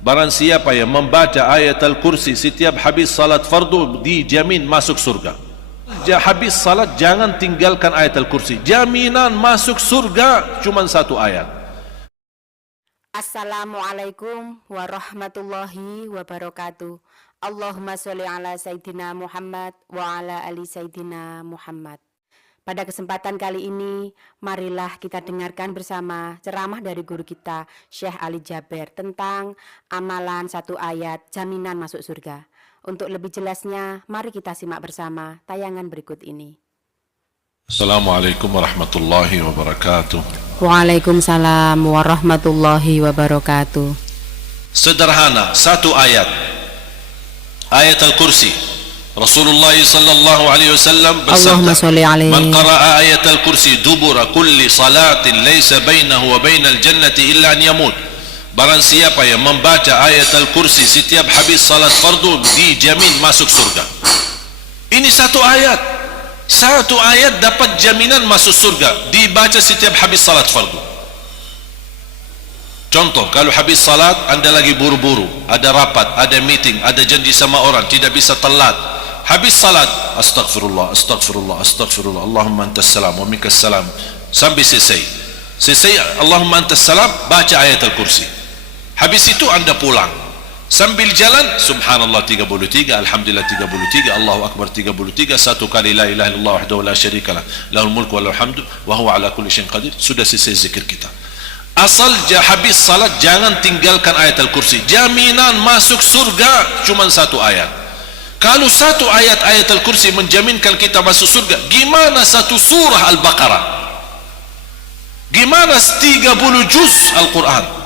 barang siapa yang membaca ayat Al-Kursi setiap habis salat fardu dijamin masuk surga. Habis salat jangan tinggalkan ayat Al-Kursi, jaminan masuk surga cuma satu ayat. Assalamualaikum warahmatullahi wabarakatuh. Allahumma sholli ala Sayyidina Muhammad wa ala ali Sayyidina Muhammad. Pada kesempatan kali ini, marilah kita dengarkan bersama ceramah dari guru kita, Syekh Ali Jaber, tentang amalan satu ayat jaminan masuk surga. Untuk lebih jelasnya, mari kita simak bersama tayangan berikut ini. Assalamualaikum warahmatullahi wabarakatuh. Waalaikumsalam warahmatullahi wabarakatuh. Sederhana, satu ayat, ayat Al-Kursi. Rasulullah sallallahu alaihi wasallam bersabda, "Man qara'a ayat Al-Kursi dubura kulli salatin laysa bainahu wa bainal jannati illa an yamut." Barang siapa yang membaca ayat Al-Kursi setiap habis salat fardu dijamin masuk surga. Ini satu ayat. Satu ayat dapat jaminan masuk surga, dibaca setiap habis salat fardu. Contoh, kalau habis salat anda lagi buru-buru, ada rapat, ada meeting, ada janji sama orang, tidak bisa telat. Habis salat, astaghfirullah, astaghfirullah, astaghfirullah, Allahumma antas salam wa minkas salam, sampai selesai. Selesai Allahumma antas salam, baca ayat Al-Kursi. Habis itu anda pulang, sambil jalan subhanallah 33, alhamdulillah 33, Allahu akbar 33, satu kali la ilaha illallah wahdahu la syarikalah, lahul mulku wa lahul hamdu wa huwa ala kulli syai'in qadir. Sudah selesai zikir kita. Asal habis salat jangan tinggalkan ayat Al-Kursi, jaminan masuk surga cuma satu ayat. Kalau satu ayat Al-Kursi menjaminkan kita masuk surga, gimana satu surah Al-Baqarah? Gimana 30 juz Al-Quran?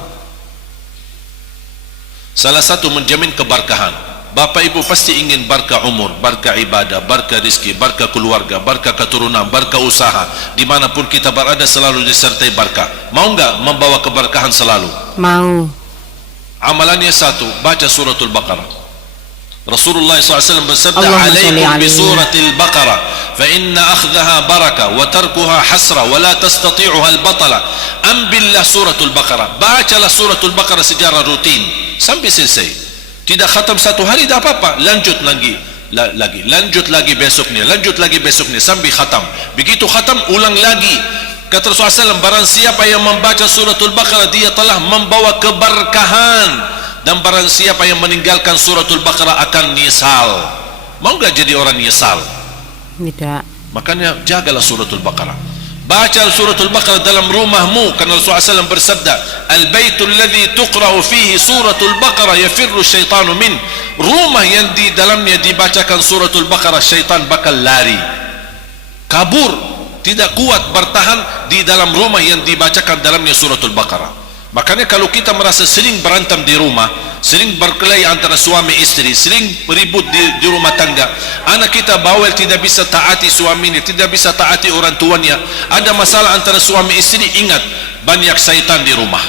Salah satu menjamin keberkahan. Bapak ibu pasti ingin barkah umur, barkah ibadah, barkah rizki, barkah keluarga, barkah keturunan, barkah usaha. Dimanapun kita berada selalu disertai barkah. Mau enggak membawa keberkahan selalu? Mau. Amalannya satu, baca suratul Baqarah. Rasulullah SAW bersabda, "Alaikum bi suratil Baqarah, fa inna akhdaha barakah wa tarkuha hasra wa la tastati'uha al-batala." Ambillah suratul Baqarah, bacalah suratul Baqarah secara rutin sampai selesai. Tidak khatam satu hari tak apa-apa, lanjut lagi, lanjut lagi besoknya, lanjut lagi besoknya sampai khatam. Begitu khatam ulang lagi. Kata Rasulullah SAW, barang siapa yang membaca suratul Baqarah dia telah membawa keberkahan. Dan barang siapa yang meninggalkan suratul Baqarah akan nyesal. Mau gak jadi orang nyesal? Tidak. Makanya jagalah suratul Baqarah. Baca suratul Baqarah dalam rumahmu, karena Rasulullah SAW bersabda, "Al-baitul ladzi tuqra'u fihi suratul Baqarah yafirru syaitanu min." Rumah yang di dalamnya dibacakan suratul Baqarah, syaitan bakal lari, kabur, tidak kuat bertahan di dalam rumah yang dibacakan dalamnya suratul Baqarah. Makanya kalau kita merasa sering berantem di rumah, sering berkelahi antara suami istri, sering ribut di rumah tangga, anak kita bawel tidak bisa taati suaminya, tidak bisa taati orang tuanya, ada masalah antara suami istri, ingat banyak syaitan di rumah.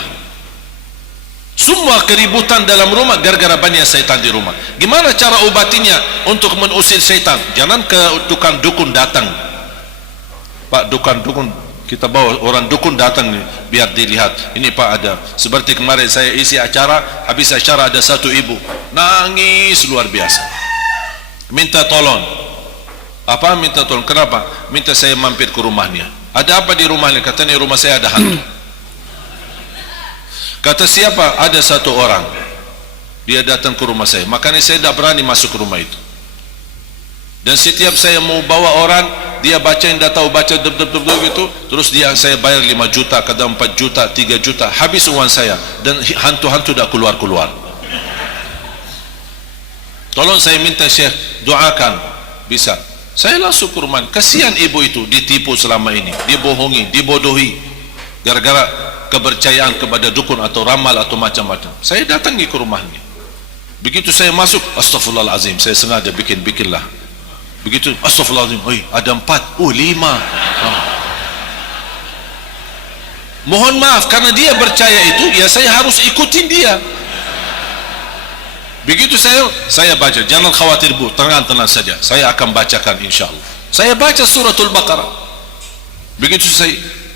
Semua keributan dalam rumah gara-gara banyak syaitan di rumah. Gimana cara obatinya untuk mengusir syaitan? Jangan ke tukang dukun datang, Pak dukun, kita bawa orang dukun datang nih, biar dilihat. Ini Pak ada, seperti kemarin saya isi acara, habis acara ada satu ibu nangis luar biasa, minta tolong. Apa minta tolong? Kenapa? Minta saya mampir ke rumahnya. Ada apa di rumahnya? Katanya rumah saya ada hantu. Kata siapa? Ada satu orang, dia datang ke rumah saya, makanya saya tidak berani masuk ke rumah itu. Dan setiap saya mau bawa orang, dia baca yang tidak tahu, baca gitu, terus saya bayar 5 juta, kadang 4 juta, 3 juta, habis uang saya, dan hantu-hantu tidak keluar-keluar. Tolong saya minta Syekh doakan, bisa. Saya langsung ke rumah. Kasihan ibu itu ditipu selama ini, dibohongi, dibodohi, gara-gara kepercayaan kepada dukun atau ramal atau macam-macam. Saya datangi ke rumahnya. Begitu saya masuk, astagfirullahalazim, saya sengaja bikinlah. Begitu, astagfirullahaladzim, ada 4, 5. Mohon maaf, karena dia percaya itu, ya saya harus ikutin dia. Begitu saya baca, jangan khawatir bu, tenang-tenang saja, saya akan bacakan insya Allah. Saya baca suratul Baqarah. Begitu saya,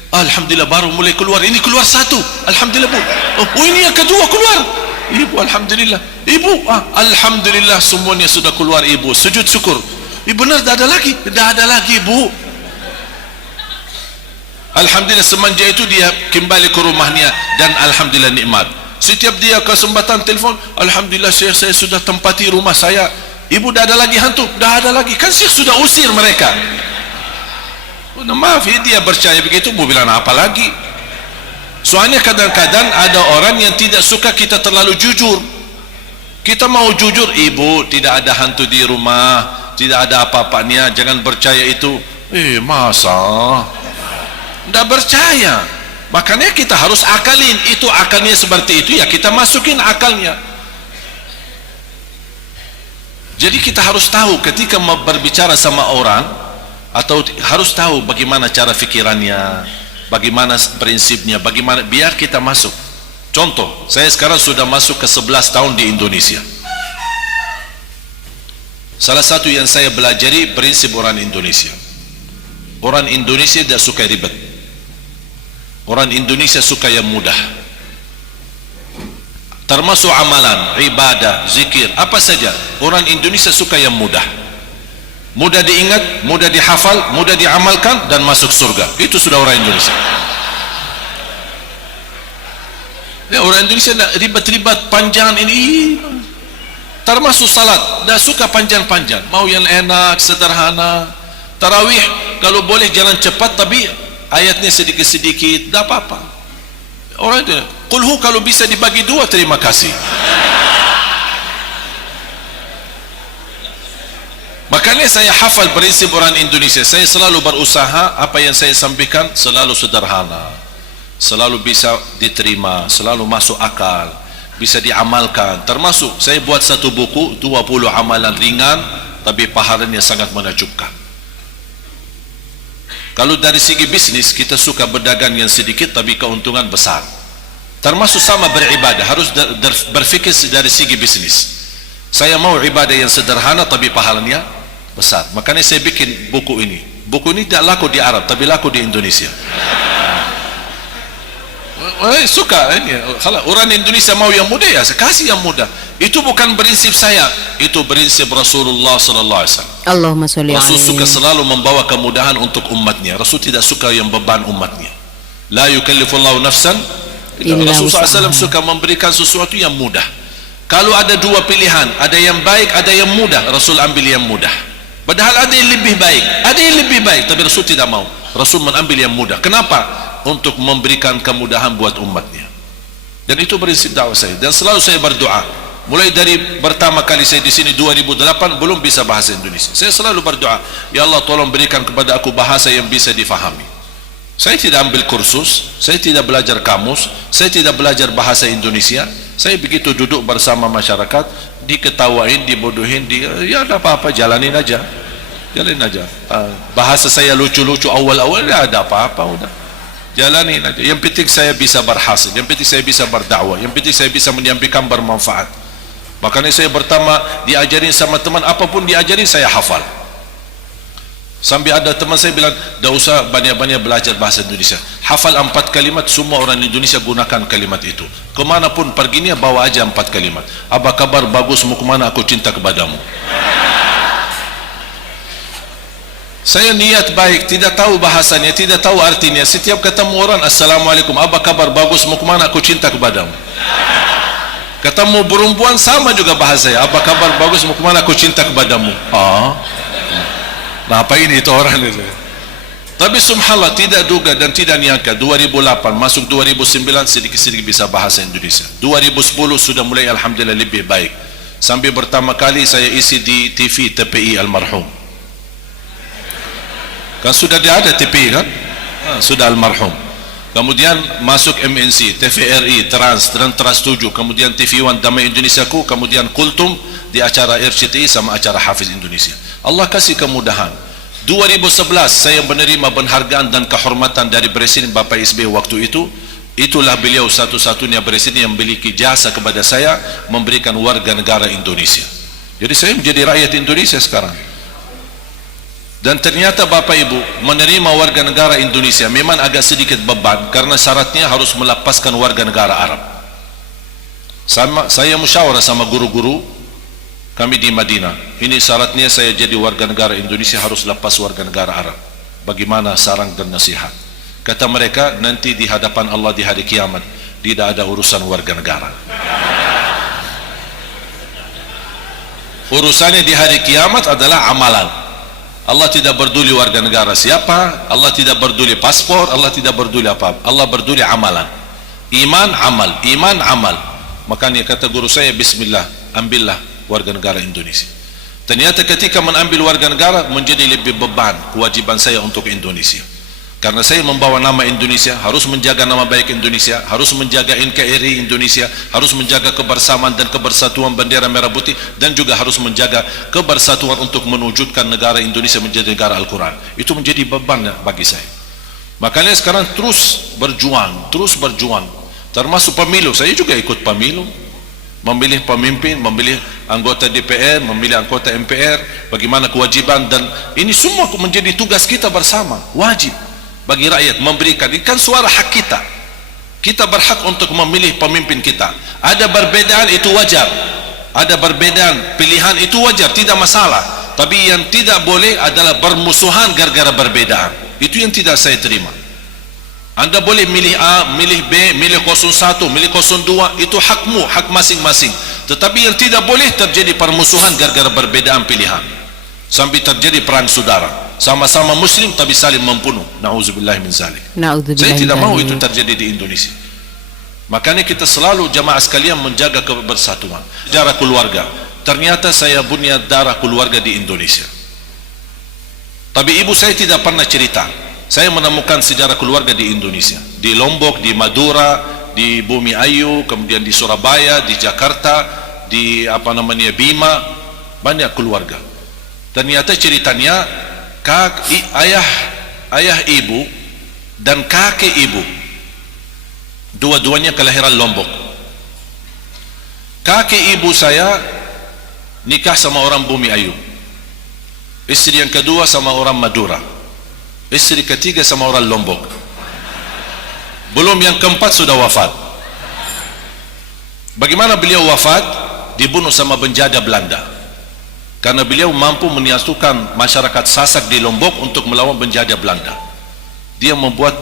alhamdulillah baru mulai keluar, ini keluar satu, alhamdulillah bu. Oh ini yang kedua keluar. Ibu alhamdulillah. Ibu, alhamdulillah semuanya sudah keluar ibu. Sujud syukur. Benar, dah ada lagi. Dah ada lagi, Bu. Alhamdulillah semenjak itu dia kembali ke rumahnya dan alhamdulillah nikmat. Setiap dia kesempatan telefon, alhamdulillah Syekh, saya sudah tempati rumah saya. Ibu, dah ada lagi hantu? Dah ada lagi. Kan Syekh sudah usir mereka. Maaf, dia percaya begitu, mau bilang apa lagi? Soalnya kadang-kadang ada orang yang tidak suka kita terlalu jujur. Kita mau jujur, ibu tidak ada hantu di rumah, tidak ada apa-apanya, jangan percaya itu. Masa? Tidak percaya. Makanya kita harus akalin. Itu akalnya seperti itu, ya kita masukin akalnya. Jadi kita harus tahu ketika berbicara sama orang, atau harus tahu bagaimana cara fikirannya, bagaimana prinsipnya, bagaimana, biar kita masuk. Contoh, saya sekarang sudah masuk ke 11 tahun di Indonesia. Salah satu yang saya belajari prinsip orang Indonesia. Orang Indonesia tidak suka ribet. Orang Indonesia suka yang mudah. Termasuk amalan, ibadah, zikir, apa saja. Orang Indonesia suka yang mudah. Mudah diingat, mudah dihafal, mudah diamalkan, dan masuk surga. Itu sudah orang Indonesia. Ya, orang Indonesia tidak ribet-ribet panjang ini. Termasuk salat, dah suka panjang-panjang. Mau yang enak, sederhana. Tarawih kalau boleh jalan cepat, tapi ayatnya sedikit-sedikit, tak apa-apa. Orang itu, kulhu kalau bisa dibagi dua, terima kasih. Makanya saya hafal prinsip orang Indonesia. Saya selalu berusaha apa yang saya sampaikan selalu sederhana, selalu bisa diterima, selalu masuk akal, bisa diamalkan. Termasuk saya buat satu buku 20 amalan ringan tapi pahalanya sangat menakjubkan. Kalau dari segi bisnis, kita suka berdagang yang sedikit tapi keuntungan besar. Termasuk sama beribadah, harus berfikir dari segi bisnis. Saya mau ibadah yang sederhana tapi pahalanya besar. Makanya saya bikin buku ini. Buku ini tidak laku di Arab tapi laku di Indonesia. Suka ini. Kalau orang Indonesia mau yang mudah, ya saya kasih yang mudah. Itu bukan prinsip saya, itu prinsip Rasulullah sallallahu alaihi wasallam. Allahumma sholli alaihi. Rasul suka selalu membawa kemudahan untuk umatnya. Rasul tidak suka yang beban umatnya. La yukallifullahu nafsan illa Rasul sallallahu alaihi wasallam suka memberikan sesuatu yang mudah. Kalau ada dua pilihan, ada yang baik, ada yang mudah, Rasul ambil yang mudah. Padahal ada yang lebih baik, ada yang lebih baik, tapi Rasul tidak mau. Rasul mengambil yang mudah. Kenapa? Untuk memberikan kemudahan buat umatnya. Dan itu prinsip dakwah saya. Dan selalu saya berdoa. Mulai dari pertama kali saya di sini 2008 belum bisa bahasa Indonesia. Saya selalu berdoa, ya Allah tolong berikan kepada aku bahasa yang bisa difahami. Saya tidak ambil kursus, saya tidak belajar kamus, saya tidak belajar bahasa Indonesia. Saya begitu duduk bersama masyarakat, diketawain, dibodohin, ya ada apa-apa, jalanin aja. Jalanin aja. Bahasa saya lucu-lucu awal-awal, ya ada apa-apa, udah. Jalanin aja. Yang penting saya bisa berhasil, yang penting saya bisa berdakwah, yang penting saya bisa menyampaikan bermanfaat. Makanya saya pertama diajarin sama teman, apapun diajarin saya hafal. Sampai ada teman saya bilang, dah usah banyak-banyak belajar bahasa Indonesia, hafal 4 kalimat, semua orang Indonesia gunakan kalimat itu. Kemanapun perginya bawa aja 4 kalimat. Apa kabar, bagus, mau kemana, aku cinta kepadamu. Saya niat baik, tidak tahu bahasanya, tidak tahu artinya. Setiap ketemu orang, assalamualaikum, apa kabar, bagus, mau kemana, aku cinta kepadamu. Ketemu perempuan sama juga bahasanya, apa kabar, bagus, mau kemana, aku cinta kepadamu. Nah, apa ini itu orang itu. Tapi subhanallah, tidak duga dan tidak nyangka 2008 masuk 2009 sedikit-sedikit bisa bahasa Indonesia. 2010 sudah mulai alhamdulillah lebih baik. Sampai pertama kali saya isi di TV TPI almarhum. Kan sudah ada TPI kan? Sudah almarhum. Kemudian masuk MNC, TVRI, Trans 7, kemudian TV One Damai Indonesiaku, kemudian Kultum di acara RCTI sama acara Hafiz Indonesia. Allah kasih kemudahan. 2011 saya menerima penghargaan dan kehormatan dari Presiden Bapak SBY waktu itu. Itulah beliau satu-satunya presiden yang memiliki jasa kepada saya memberikan warga negara Indonesia. Jadi saya menjadi rakyat Indonesia sekarang. Dan ternyata Bapak Ibu menerima warga negara Indonesia memang agak sedikit beban karena syaratnya harus melepaskan warga negara Arab. Saya musyawarah sama guru-guru kami di Madinah. Ini syaratnya saya jadi warga negara Indonesia harus lepas warga negara Arab. Bagaimana sarang dan nasihat? Kata mereka, nanti di hadapan Allah di hari kiamat tidak ada urusan warga negara. Urusannya di hari kiamat adalah amalan. Allah tidak peduli warga negara siapa, Allah tidak peduli paspor, Allah tidak peduli apa. Allah peduli amalan. Iman amal, iman amal. Makanya kata guru saya, bismillah, ambillah warga negara Indonesia. Ternyata ketika mengambil warga negara menjadi lebih beban kewajiban saya untuk Indonesia. Karena saya membawa nama Indonesia, harus menjaga nama baik Indonesia, harus menjaga NKRI Indonesia, harus menjaga kebersamaan dan kebersatuan bendera merah putih, dan juga harus menjaga kebersatuan untuk mewujudkan negara Indonesia menjadi negara Al-Quran. Itu menjadi beban bagi saya. Makanya sekarang terus berjuang, termasuk pemilu. Saya juga ikut pemilu, memilih pemimpin, memilih anggota DPR, memilih anggota MPR, bagaimana kewajiban, dan ini semua menjadi tugas kita bersama, wajib bagi rakyat memberikan. Ini kan suara hak kita. Kita berhak untuk memilih pemimpin kita. Ada perbedaan itu wajar, ada perbedaan pilihan itu wajar, tidak masalah. Tapi yang tidak boleh adalah bermusuhan gara-gara perbedaan. Itu yang tidak saya terima. Anda boleh milih A, milih B, milih 01, milih 02, itu hakmu, hak masing-masing. Tetapi yang tidak boleh terjadi permusuhan gara-gara perbedaan pilihan, sampai terjadi perang saudara. Sama-sama muslim tapi saling membunuh. Na'udzubillah min zalik. Saya tidak mau itu terjadi di Indonesia. Makanya kita selalu jamaah sekalian menjaga kebersatuan. Sejarah keluarga. Ternyata saya punya darah keluarga di Indonesia. Tapi ibu saya tidak pernah cerita. Saya menemukan sejarah keluarga di Indonesia. Di Lombok, di Madura, di Bumi Ayu, kemudian di Surabaya, di Jakarta, di Bima, banyak keluarga. Ternyata ceritanya ayah ibu dan kakek ibu dua-duanya kelahiran Lombok. Kakek ibu saya nikah sama orang Bumi Ayu, istri yang kedua sama orang Madura, istri ketiga sama orang Lombok, belum yang keempat sudah wafat. Bagaimana beliau wafat? Dibunuh sama penjajah Belanda, karena beliau mampu menyatukan masyarakat Sasak di Lombok untuk melawan penjajah Belanda. Dia membuat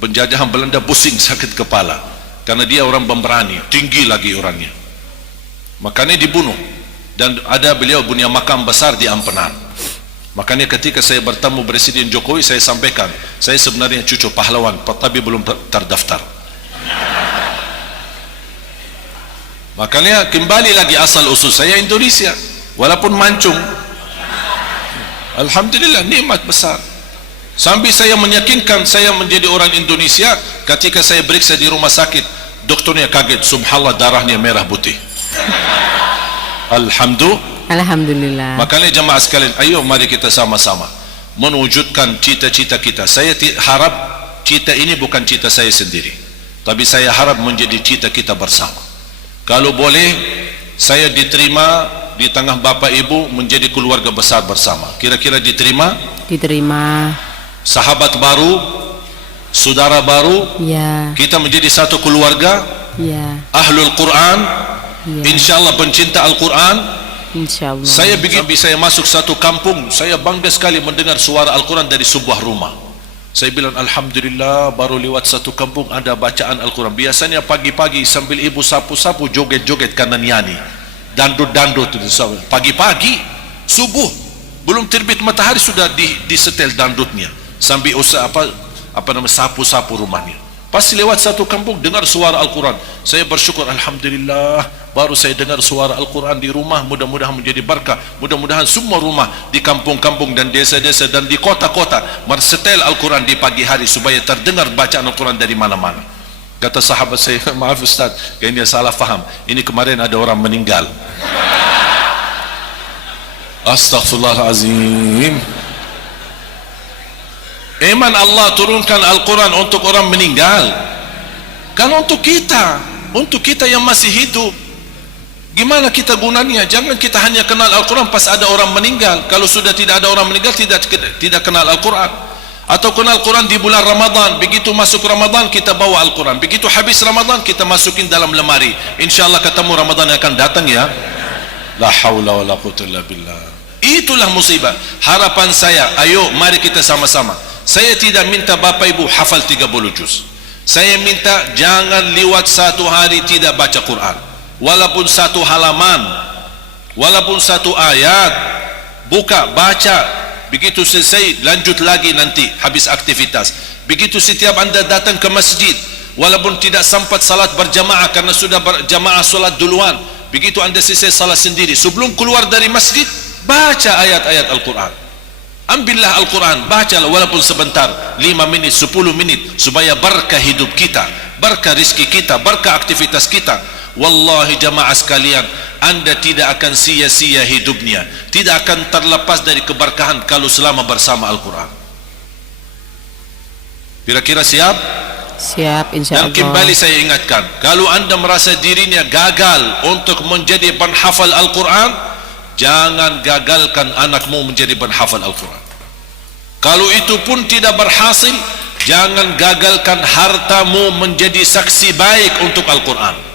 penjajahan Belanda pusing, sakit kepala, karena dia orang pemberani, tinggi lagi orangnya. Makanya dibunuh. Dan ada beliau punya makam besar di Ampenan. Makanya ketika saya bertemu Presiden Jokowi, saya sampaikan, saya sebenarnya cucu pahlawan, tapi belum terdaftar. Makanya kembali lagi asal usul saya Indonesia, walaupun mancung. Alhamdulillah, nikmat besar. Sampai saya meyakinkan saya menjadi orang Indonesia ketika saya periksa di rumah sakit, dokternya kaget, subhanallah darahnya merah putih. Alhamdulillah. Makanya jemaah sekalian, ayo mari kita sama-sama mewujudkan cita-cita kita. Saya harap cita ini bukan cita saya sendiri, tapi saya harap menjadi cita kita bersama. Kalau boleh saya diterima di tengah bapak ibu menjadi keluarga besar bersama. Kira-kira diterima? Diterima. Sahabat baru, saudara baru, ya. Kita menjadi satu keluarga, ya. Ahlul Quran, ya. Insyaallah pencinta Al-Quran. Insyaallah. Saya masuk satu kampung, saya bangga sekali mendengar suara Al-Quran dari sebuah rumah. Saya bilang alhamdulillah, baru lewat satu kampung ada bacaan Al-Quran. Biasanya pagi-pagi sambil ibu sapu-sapu joget-joget karena nyanyi, dandut-dandut pagi-pagi subuh belum terbit matahari sudah disetel dandutnya sambil usaha sapu-sapu rumahnya. Pas lewat satu kampung dengar suara Al-Quran, saya bersyukur alhamdulillah, baru saya dengar suara Al-Quran di rumah. Mudah-mudahan menjadi berkah. Mudah-mudahan semua rumah di kampung-kampung dan desa-desa dan di kota-kota mersetel Al-Quran di pagi hari supaya terdengar bacaan Al-Quran dari mana-mana. Kata sahabat saya, maaf Ustaz, kayaknya salah faham, ini kemarin ada orang meninggal. Astaghfirullahalazim. Iman Allah turunkan Al-Quran untuk orang meninggal. Kalau untuk kita yang masih hidup, gimana kita gunanya? Jangan kita hanya kenal Al-Quran pas ada orang meninggal. Kalau sudah tidak ada orang meninggal, tidak kenal Al-Quran. Atau kenal Quran di bulan Ramadan, begitu masuk Ramadan kita bawa Al-Quran, begitu habis Ramadan kita masukin dalam lemari. InsyaAllah ketemu Ramadan yang akan datang ya. La hawla wa la quwwata illa billah. Itulah musibah. Harapan saya, ayo mari kita sama-sama. Saya tidak minta Bapak Ibu hafal 30 juz. Saya minta jangan lewat satu hari tidak baca Quran. Walaupun satu halaman, walaupun satu ayat, buka, baca. Begitu selesai, lanjut lagi nanti habis aktivitas. Begitu setiap anda datang ke masjid, walaupun tidak sempat salat berjamaah karena sudah berjamaah salat duluan, begitu anda selesai salat sendiri, sebelum keluar dari masjid, baca ayat-ayat Al-Quran. Ambillah Al-Quran, bacalah walaupun sebentar, 5 minit, 10 menit, supaya berkah hidup kita, berkah rizki kita, berkah aktivitas kita. Wallahi jamaah sekalian, anda tidak akan sia-sia hidupnya, tidak akan terlepas dari keberkahan kalau selama bersama Al-Quran. Kira-kira siap? Siap, insya Dan Allah. kembali saya ingatkan, kalau anda merasa dirinya gagal untuk menjadi penghafal Al-Quran, jangan gagalkan anakmu menjadi penghafal Al-Quran. Kalau itu pun tidak berhasil, jangan gagalkan hartamu menjadi saksi baik untuk Al-Quran.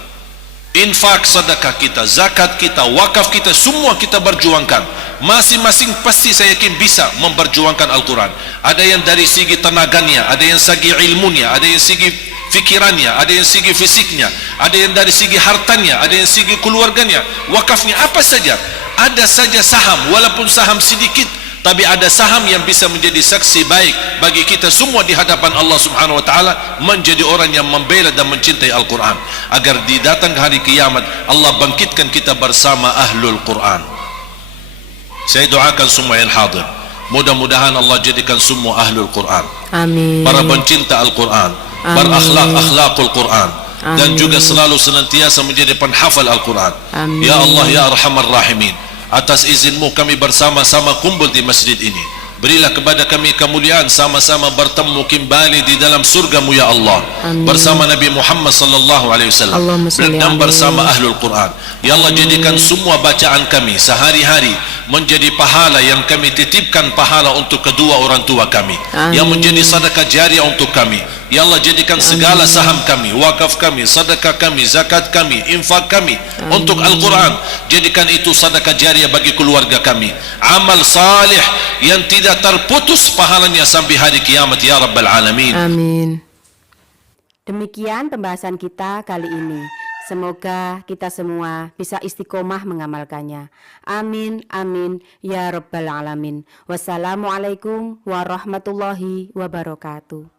Infak, sedekah kita, zakat kita, wakaf kita, semua kita berjuangkan. Masing-masing pasti saya yakin bisa memperjuangkan Al-Quran. Ada yang dari segi tenaganya, ada yang segi ilmunya, ada yang segi fikirannya, ada yang segi fisiknya, ada yang dari segi hartanya, ada yang segi keluarganya, wakafnya, apa saja. Ada saja saham, walaupun saham sedikit, tapi ada saham yang bisa menjadi saksi baik bagi kita semua di hadapan Allah Subhanahu wa taala, menjadi orang yang membela dan mencintai Al-Quran, agar di datang hari kiamat Allah bangkitkan kita bersama ahlul Quran. Saya doakan semua yang hadir, mudah-mudahan Allah jadikan semua ahlul Quran, Amin. para pencinta Al-Quran, berakhlak-akhlakul Quran, dan juga selalu senantiasa menjadi penghafal Al-Quran. Amin. Ya Allah ya Arhamar Rahimin, atas izinmu kami bersama-sama kumpul di masjid ini. Berilah kepada kami kemuliaan sama-sama bertemu kembali di dalam surgamu ya Allah. Amin. Bersama Nabi Muhammad sallallahu alaihi wasallam Allahumma salli dan alaihi. bersama ahlul Quran. Ya Allah, jadikan semua bacaan kami sehari-hari menjadi pahala yang kami titipkan, pahala untuk kedua orang tua kami, Amin. yang menjadi sedekah jariah untuk kami. Ya Allah, jadikan segala saham kami, wakaf kami, sedekah kami, zakat kami, infak kami untuk Al-Quran, jadikan itu sedekah jariah bagi keluarga kami, amal salih yang tidak terputus pahalanya sampai hari kiamat ya Rabbal Alamin. Amin. Demikian pembahasan kita kali ini. Semoga kita semua bisa istiqomah mengamalkannya. Amin, amin, ya Rabbal Alamin. Wassalamualaikum warahmatullahi wabarakatuh.